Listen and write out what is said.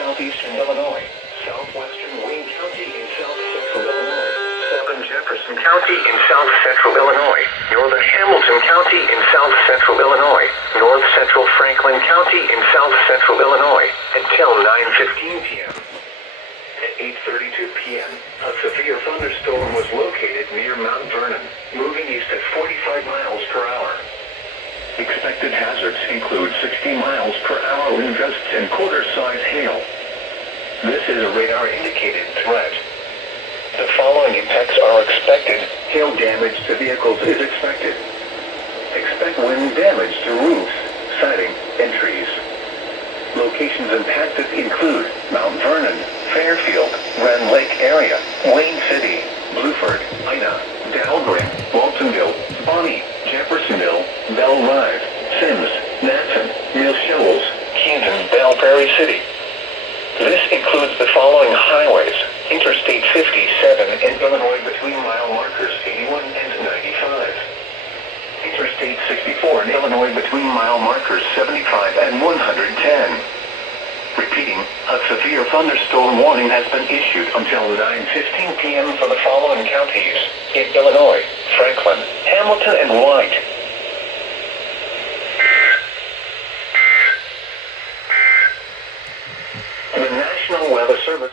southeastern Illinois, southwestern Wayne County in south central Illinois, southern Jefferson County in south central Illinois, northern Hamilton County in south central Illinois, north central Franklin County in south central Illinois, until 9:15 p.m. At 8:32 p.m., a severe thunderstorm was located near Mount Vernon, moving east at 45 miles per hour. Expected hazards include 60 miles per hour wind gusts and quarter-size hail. This is a radar-indicated threat. The following effects are expected. Hail damage to vehicles is expected. Expect wind damage to roofs, siding, and trees. Locations impacted include Mount Vernon, Fairfield, Grand Lake area, Wayne City, Blueford, Ina, Dahlgren, Waltonville, Bonnie, Jeffersonville, Bell Rive, Sims, Natson, Mill Shoals, Canton, Belle Prairie City. This includes the following highways: Interstate 57 in Illinois between mile markers 81 and 95. Interstate 64 in Illinois between mile markers 75 and 110. Repeating, a severe thunderstorm warning has been issued until 9:15 p.m. for the following counties in Illinois: Franklin, Hamilton, and White. The National Weather Service